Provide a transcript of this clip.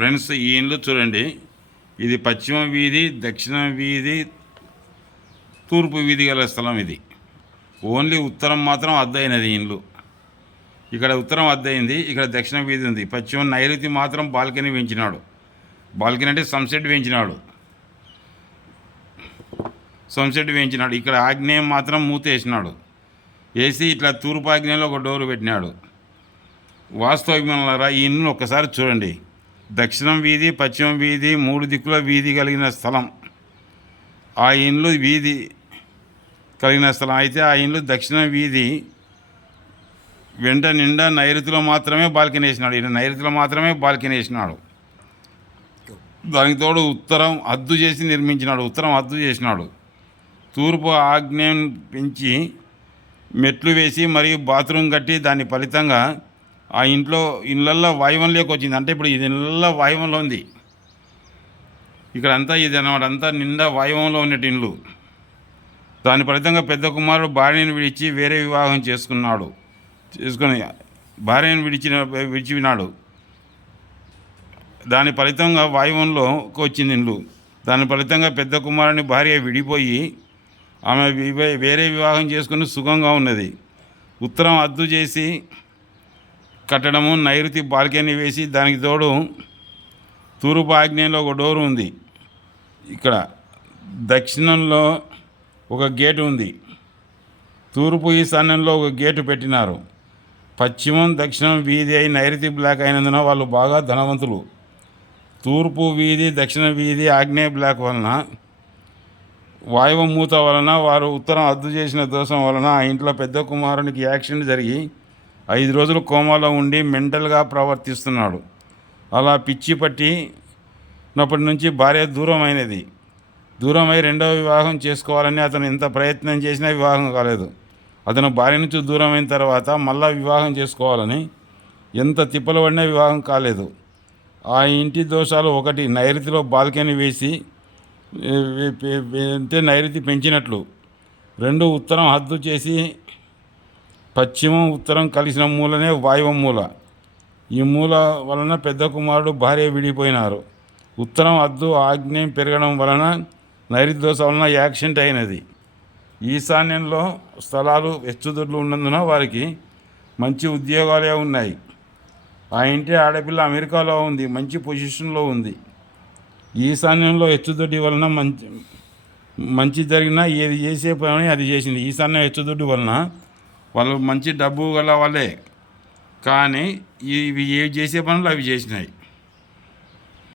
Friends, ఈ ఇండ్లు చూడండి. ఇది పశ్చిమ వీధి, దక్షిణ వీధి, తూర్పు వీధి గల స్థలం. ఇది ఓన్లీ ఉత్తరం మాత్రం అద్దయినది ఇండ్లు. ఇక్కడ ఉత్తరం అద్దయింది, ఇక్కడ దక్షిణ వీధి ఉంది. పశ్చిమ నైరుతి మాత్రం బాల్కనీ వేయించినాడు. బాల్కనీ అంటే సన్సెట్ వేయించినాడు. ఇక్కడ ఆగ్నేయం మాత్రం మూత వేసినాడు. వేసి ఇట్లా తూర్పు ఆగ్నేయంలో ఒక డోరు పెట్టినాడు. వాస్తవికులారా, ఈ ఇల్లు ఒక్కసారి చూడండి. దక్షిణం వీధి, పశ్చిమ వీధి, 3 దిక్కుల వీధి కలిగిన స్థలం. ఆ ఇండ్లు వీధి కలిగిన స్థలం అయితే ఆ ఇండ్లు దక్షిణ వీధి వెంట నిండా నైరుతిలో మాత్రమే బాల్కనీ వేసినాడు. ఈయన నైరుతిలో మాత్రమే బాల్కనీ వేసినాడు. దానికి తోడు ఉత్తరం హద్దు చేసి నిర్మించినాడు. ఉత్తరం హద్దు చేసినాడు. తూర్పు ఆగ్నేయం పెంచి మెట్లు వేసి మరియు బాత్రూమ్ కట్టి దాని ఫలితంగా ఆ ఇళ్ళల్లో వాయువంలోకి వచ్చింది. అంటే ఇప్పుడు ఇది ఇళ్ళల్లో వాయువంలో ఉంది. ఇక్కడంతా ఇది అన్నమాట, అంతా నిండా వాయువంలో ఉన్నట్టు ఇండ్లు. దాని ఫలితంగా పెద్ద కుమారుడు భార్యను విడిచి వేరే వివాహం చేసుకుని భార్యను విడిచినాడు. దాని ఫలితంగా వాయువంలోకి వచ్చింది ఇండ్లు. దాని ఫలితంగా పెద్ద కుమారుని భార్య విడిపోయి ఆమె వేరే వివాహం చేసుకుని సుఖంగా ఉన్నది. ఉత్తరం హద్దు చేసి కట్టడము, నైరుతి బాల్కనీ వేసి దానికి తోడు తూర్పు ఆగ్నేయంలో ఒక డోరు ఉంది. ఇక్కడ దక్షిణంలో ఒక గేటు ఉంది. తూర్పు ఈశాన్యంలో ఒక గేటు పెట్టినారు. పశ్చిమం దక్షిణం వీధి అయి నైరుతి బ్లాక్ అయినందున వాళ్ళు బాగా ధనవంతులు. తూర్పు వీధి, దక్షిణ వీధి, ఆగ్నేయ బ్లాక్ వలన, వాయువు మూత వలన, వారు ఉత్తరం హద్దు చేసిన దోషం వలన ఆ ఇంట్లో పెద్ద కుమారునికి యాక్సిడెంట్ జరిగి 5 రోజులు కోమాలో ఉండి మెంటల్గా ప్రవర్తిస్తున్నాడు. అలా పిచ్చి పట్టినప్పటి నుంచి భార్య దూరమై రెండవ వివాహం చేసుకోవాలని అతను ఎంత ప్రయత్నం చేసినా వివాహం కాలేదు. అతను భార్య నుంచి దూరమైన తర్వాత మళ్ళా వివాహం చేసుకోవాలని ఎంత తిప్పలు పడినా వివాహం కాలేదు. ఆ ఇంటి దోషాలు: 1, నైరుతిలో బాల్కనీ వేసి అంటే నైరుతి పెంచినట్లు. 2, ఉత్తరం హద్దు చేసి పశ్చిమం ఉత్తరం కలిసిన మూలనే వాయువ మూల. ఈ మూల వలన పెద్ద కుమారుడు భార్య విడిపోయినారు. ఉత్తరం హద్దు ఆగ్నేయం పెరగడం వలన నైరుతి దోష వలన యాక్సిడెంట్ అయినది. ఈశాన్యంలో స్థలాలు హెచ్చుదొడ్లు ఉన్నందున వారికి మంచి ఉద్యోగాలే ఉన్నాయి. ఆ ఇంటి ఆడపిల్ల అమెరికాలో ఉంది, మంచి పొజిషన్లో ఉంది. ఈశాన్యంలో హెచ్చుదొడ్డి వలన మంచి జరిగినా ఏది చేసే పని అది చేసింది. ఈశాన్యం హెచ్చుదొడ్డి వలన వాళ్ళు మంచి డబ్బు గల వాళ్ళే, కానీ ఇవి ఏవి చేసే పనులు అవి చేసినాయి.